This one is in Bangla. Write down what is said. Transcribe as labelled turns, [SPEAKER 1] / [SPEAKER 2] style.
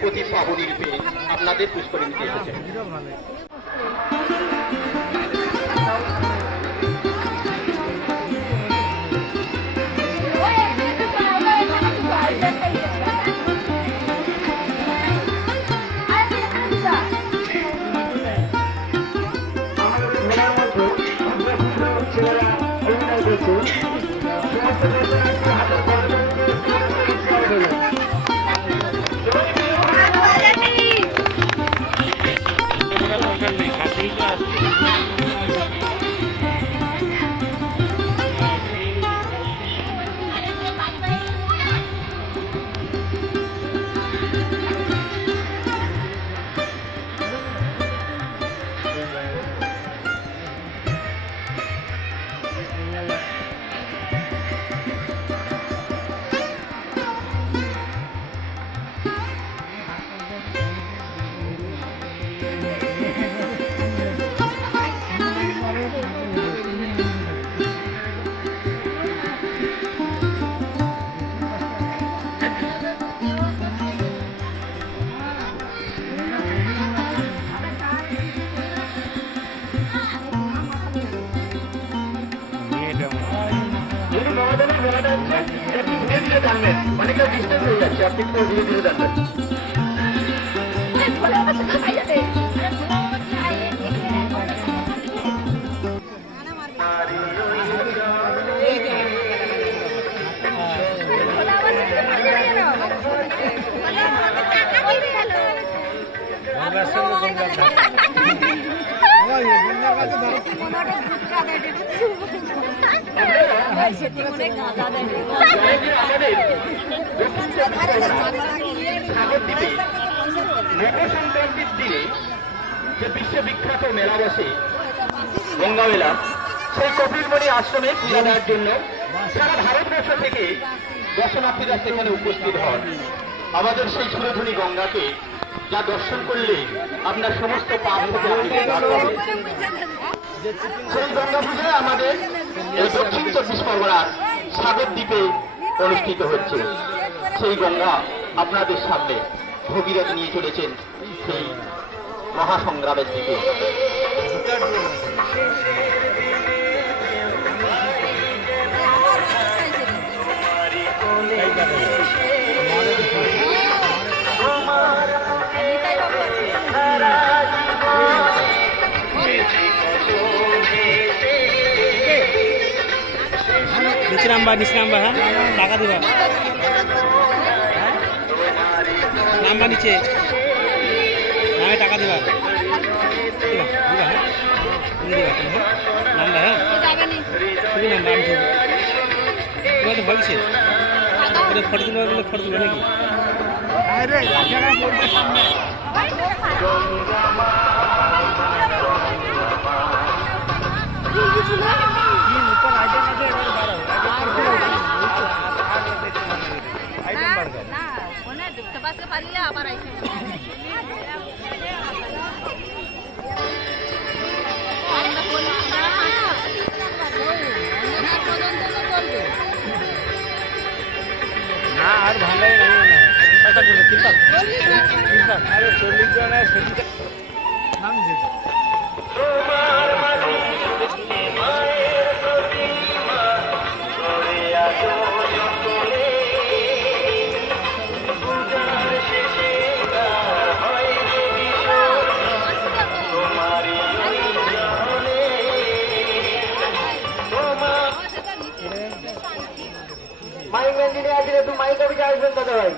[SPEAKER 1] প্রতি পাবনী রূপে আপনাদের পুষ্করিণীতে এসেছেন অনেকটা ডিস্টেন্স হয়ে যাচ্ছে। আপনি একটু ধীরে ধীরে জানবেন মকর সংক্রান্তির দিনে যে বিশ্ববিখ্যাত মেলা বসে গঙ্গা মেলা সেই কপিলমণি আশ্রমে পূজা দেওয়ার জন্য সারা ভারতবর্ষ থেকে দর্শনার্থীরা সেখানে উপস্থিত হন আমাদের সেই সুরধনী গঙ্গাকে যা দর্শন করলে আপনার সমস্ত পাপ থেকে পাবেন। সেই গঙ্গা পুজো আমাদের এই দক্ষিণ চব্বিশ পরগনার সাগর দ্বীপে অনুষ্ঠিত হচ্ছে। সেই গঙ্গা আপনাদের সামনে ভগীরথ নিয়ে চলেছেন সেই মহাসংগ্রামের দিকে।
[SPEAKER 2] নিচে নাম্বার নিচে নাম্বার হ্যাঁ টাকা দিবা নাম্বার নিচে নামে টাকা দিবা দিবা দিবা হ্যাঁ তুমি দিবা হ্যাঁ নাম্বার হ্যাঁ তুমি নাম্বার আমি দেবো তোমার তো বলছে ওটা ফটো তুলবে বলে ফটো তুলবে নাকি
[SPEAKER 3] পারলে আবার
[SPEAKER 2] না আর ভালো লাগে না। কয়টা করলে তিনটা তিনটা আরে চল্লিশ জনের
[SPEAKER 1] মাইক ইঞ্জিনিয়ার আসলে একটু মাইক অফিসে আসবেন দাদা ভাই